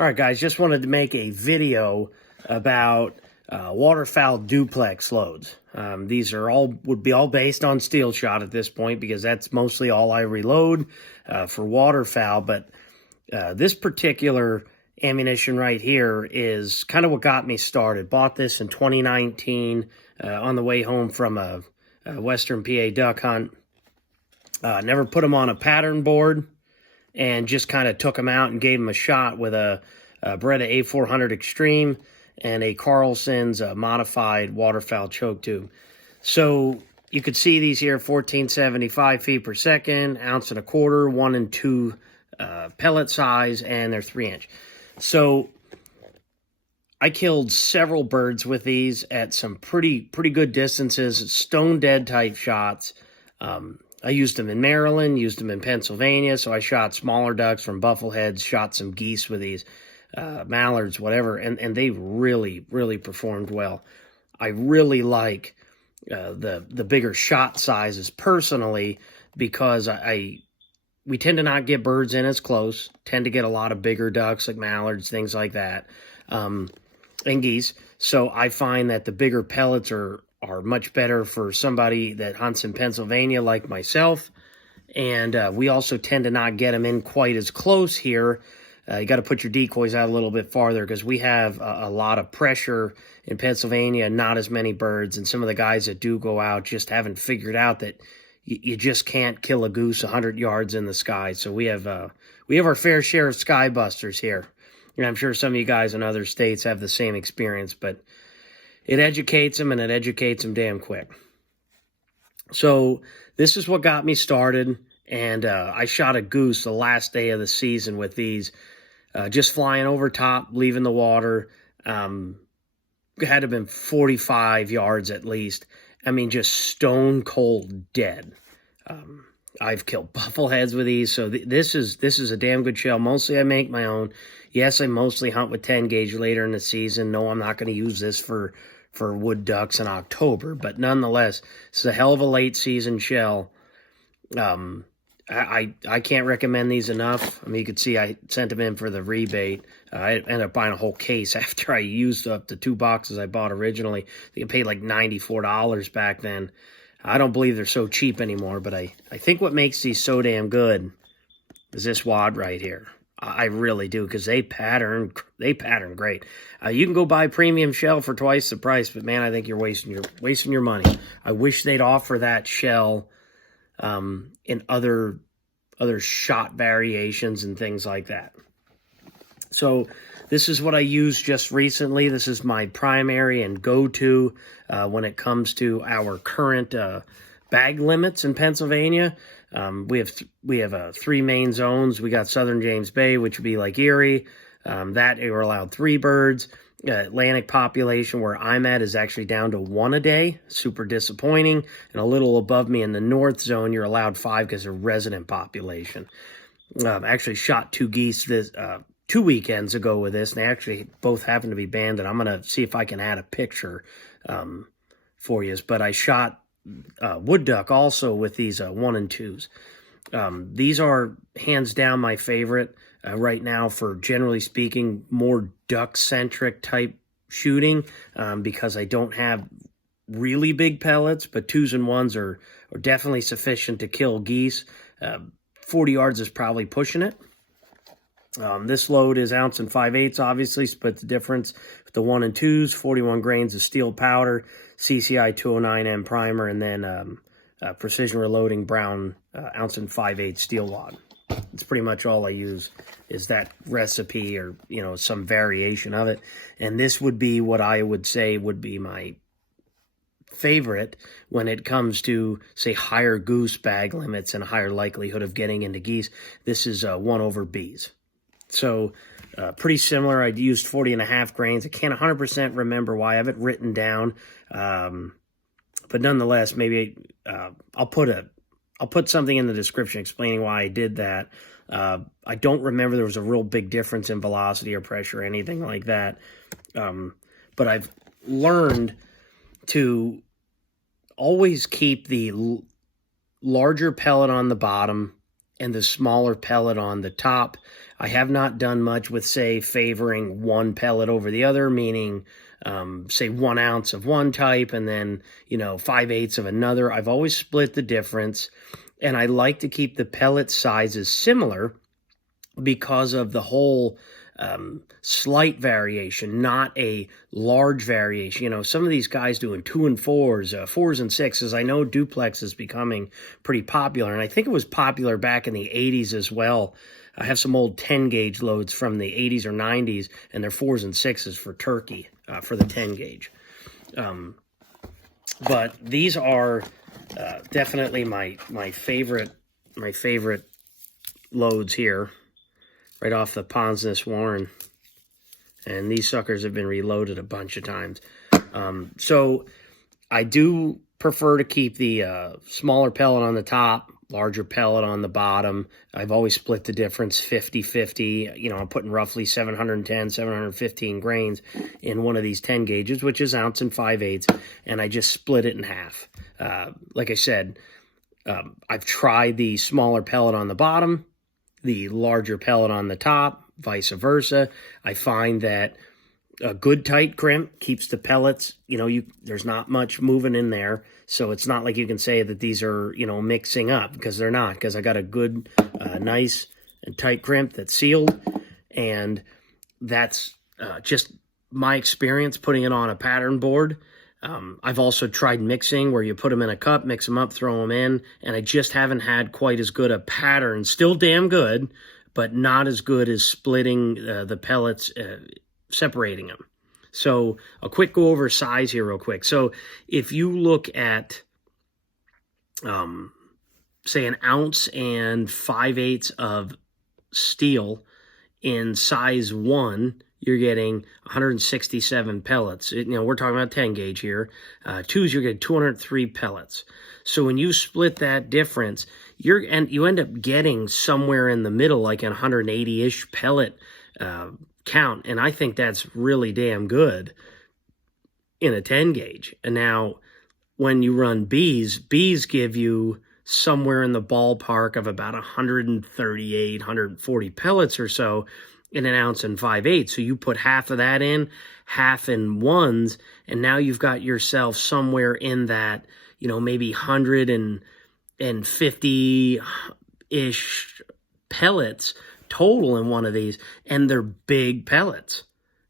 All right, guys, just wanted to make a video about waterfowl duplex loads. These are would be all based on steel shot at this point because that's mostly all I reload for waterfowl. But this particular ammunition right here is kind of what got me started. Bought this in 2019 on the way home from a Western PA duck hunt. Never put them on a pattern board, and just kind of took them out and gave them a shot with a Beretta A400 Extreme and a Carlson's modified waterfowl choke tube. So you could see these here, 1475 feet per second, ounce and a quarter, 1 and 2 pellet size, and they're 3-inch. So I killed several birds with these at some pretty good distances, stone dead type shots. I used them in Maryland, used them in Pennsylvania, so I shot smaller ducks from buffleheads, shot some geese with these, mallards, whatever, and they really performed well. I really like the bigger shot sizes personally because we tend to not get birds in as close, tend to get a lot of bigger ducks like mallards, things like that, and geese. So I find that the bigger pellets are much better for somebody that hunts in Pennsylvania like myself. And we also tend to not get them in quite as close here. You got to put your decoys out a little bit farther because we have a lot of pressure in Pennsylvania, not as many birds. And some of the guys that do go out just haven't figured out that you just can't kill a goose 100 yards in the sky. So we have our fair share of sky busters here. And I'm sure some of you guys in other states have the same experience, but it educates them, and it educates them damn quick. So this is what got me started, and I shot a goose the last day of the season with these, just flying over top, leaving the water. Had to have been 45 yards at least. I mean, just stone cold dead. I've killed buffleheads with these, so this is a damn good shell. Mostly I make my own. Yes, I mostly hunt with 10 gauge later in the season. No, I'm not going to use this for wood ducks in October, but nonetheless, it's a hell of a late season shell. I can't recommend these enough. I mean, you could see I sent them in for the rebate. I ended up buying a whole case after I used up the 2 boxes I bought originally. I think I paid like $94 back then. I don't believe they're so cheap anymore, but I think what makes these so damn good is this wad right here. I really do, because they pattern great. You can go buy premium shell for twice the price, but man, I think you're wasting your money. I wish they'd offer that shell in other shot variations and things like that. So this is what I used just recently. This is my primary and go-to when it comes to our current bag limits in Pennsylvania. We have 3 main zones. We got Southern James Bay, which would be like Erie. That you're allowed 3 birds. Atlantic population where I'm at is actually down to 1 a day. Super disappointing. And a little above me in the north zone, you're allowed 5 because of resident population. Actually shot 2 geese this 2 weekends ago with this, and they actually both happen to be banded. I'm gonna see if I can add a picture for you. But I shot wood duck also with these 1 and 2s. These are hands down my favorite right now for, generally speaking, more duck-centric type shooting because I don't have really big pellets, but 2s and 1s are definitely sufficient to kill geese. 40 yards is probably pushing it. This load is 1 5/8 ounces, obviously, split the difference with the 1 and 2s, 41 grains of steel powder, CCI 209M primer, and then precision reloading brown 1 5/8 steel wad. It's pretty much all I use is that recipe or, some variation of it. And this would be what I would say would be my favorite when it comes to, say, higher goose bag limits and higher likelihood of getting into geese. This is 1 over bees. So pretty similar. I used 40.5 grains. I can't 100% remember why. I have it written down. But nonetheless, maybe I'll put something in the description explaining why I did that. I don't remember there was a real big difference in velocity or pressure or anything like that. But I've learned to always keep the larger pellet on the bottom and the smaller pellet on the top. I have not done much with, say, favoring one pellet over the other, meaning, say, 1 ounce of one type and then, 5/8 of another. I've always split the difference, and I like to keep the pellet sizes similar because of the whole slight variation, not a large variation. Some of these guys doing 2 and 4s, 4s and 6s. I know Duplex is becoming pretty popular, and I think it was popular back in the 80s as well. I have some old 10 gauge loads from the 80s or 90s, and they're 4s and 6s for turkey, for the 10 gauge. But these are definitely my favorite loads here, right off the Pondsness Warren. And these suckers have been reloaded a bunch of times. So I do prefer to keep the smaller pellet on the top, larger pellet on the bottom. I've always split the difference 50-50. I'm putting roughly 710, 715 grains in one of these 10 gauges, which is 1 ounce and 5/8, and I just split it in half. Like I said, I've tried the smaller pellet on the bottom, the larger pellet on the top, vice versa. I find that a good tight crimp keeps the pellets, there's not much moving in there. So it's not like you can say that these are, mixing up, because they're not, because I got a good, nice and tight crimp that's sealed. And that's just my experience putting it on a pattern board. I've also tried mixing, where you put them in a cup, mix them up, throw them in, and I just haven't had quite as good a pattern. Still damn good, but not as good as splitting the pellets, separating them. So a quick go over size here real quick. So if you look at, say, 1 ounce and 5/8 of steel in size 1, you're getting 167 pellets. We're talking about 10 gauge here. 2s, you're getting 203 pellets. So when you split that difference, you end up getting somewhere in the middle, like an 180-ish pellet count. And I think that's really damn good in a 10 gauge. And now when you run bees give you somewhere in the ballpark of about 138, 140 pellets or so in 1 ounce and 5/8. So you put half of that in, half in 1s, and now you've got yourself somewhere in that, maybe 150-ish pellets total in one of these, and they're big pellets.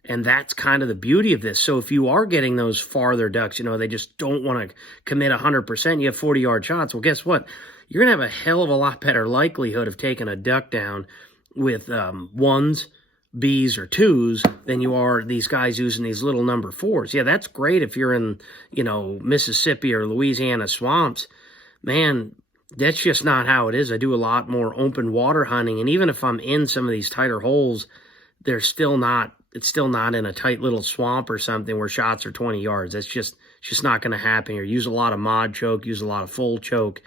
And that's kind of the beauty of this. So if you are getting those farther ducks, they just don't want to commit 100%, you have 40-yard shots. Well, guess what? You're going to have a hell of a lot better likelihood of taking a duck down with 1s, Bs, or 2s than you are these guys using these little number 4s. Yeah, that's great if you're in, Mississippi or Louisiana swamps. Man, that's just not how it is. I do a lot more open water hunting, and even if I'm in some of these tighter holes, it's still not in a tight little swamp or something where shots are 20 yards. That's just not going to happen here. Use a lot of mod choke, use a lot of full choke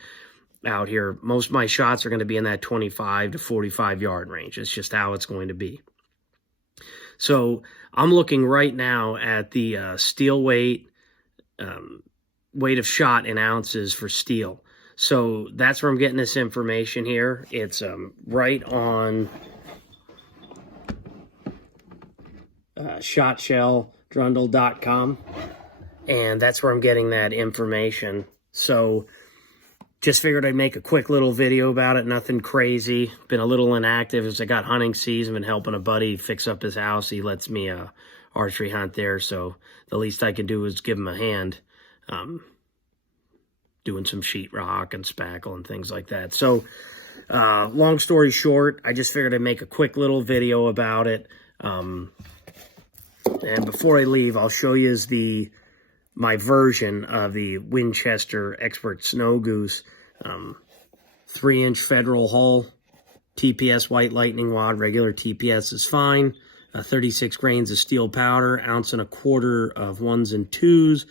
out here. Most of my shots are going to be in that 25 to 45 yard range. It's just how it's going to be. So I'm looking right now at the steel weight of shot in ounces for steel. So that's where I'm getting this information here. It's right on shotshelltrundle.com, and that's where I'm getting that information. So just figured I'd make a quick little video about it. Nothing crazy. Been a little inactive as I got hunting season. Been helping a buddy fix up his house. He lets me archery hunt there, so the least I can do is give him a hand. Doing some sheetrock and spackle and things like that. So, long story short, I just figured I'd make a quick little video about it. And before I leave, I'll show you my version of the Winchester Expert Snow Goose. 3-inch Federal hull, TPS White Lightning wad, regular TPS is fine. 36 grains of steel powder, 1.25 ounces of 1s and 2s.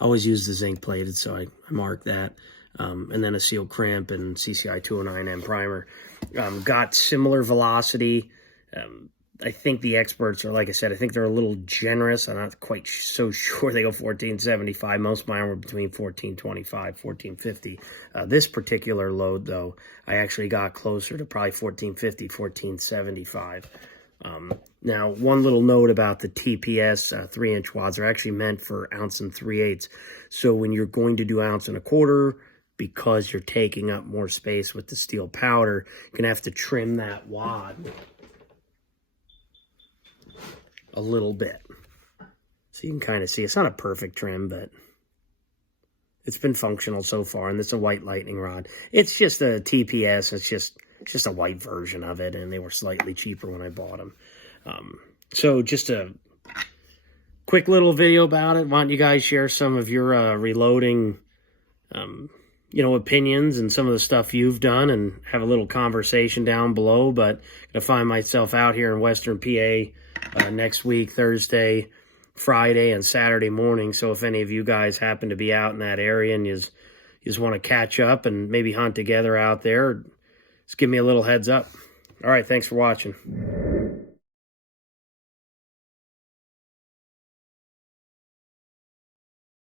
I always use the zinc plated, so I mark that. And then a seal crimp and CCI 209M primer. Got similar velocity, I think the experts are, like I said, I think they're a little generous. I'm not quite so sure they go 1475. Most of mine were between 1425, 1450. This particular load, though, I actually got closer to probably 1450, 1475. Now, one little note about the TPS 3-inch wads. They're actually meant for 1 3/8. So when you're going to do 1 1/4, because you're taking up more space with the steel powder, you're going to have to trim that wad a little bit. So you can kind of see, it's not a perfect trim, but it's been functional so far. And it's a white lightning rod. It's just a TPS. It's just a white version of it, and they were slightly cheaper when I bought them. So just a quick little video about it. Why don't you guys share some of your reloading opinions and some of the stuff you've done, and have a little conversation down below. But I find myself out here in Western PA next week, Thursday, Friday, and Saturday morning. So if any of you guys happen to be out in that area and you just want to catch up and maybe hunt together out there, just give me a little heads up. All right, thanks for watching.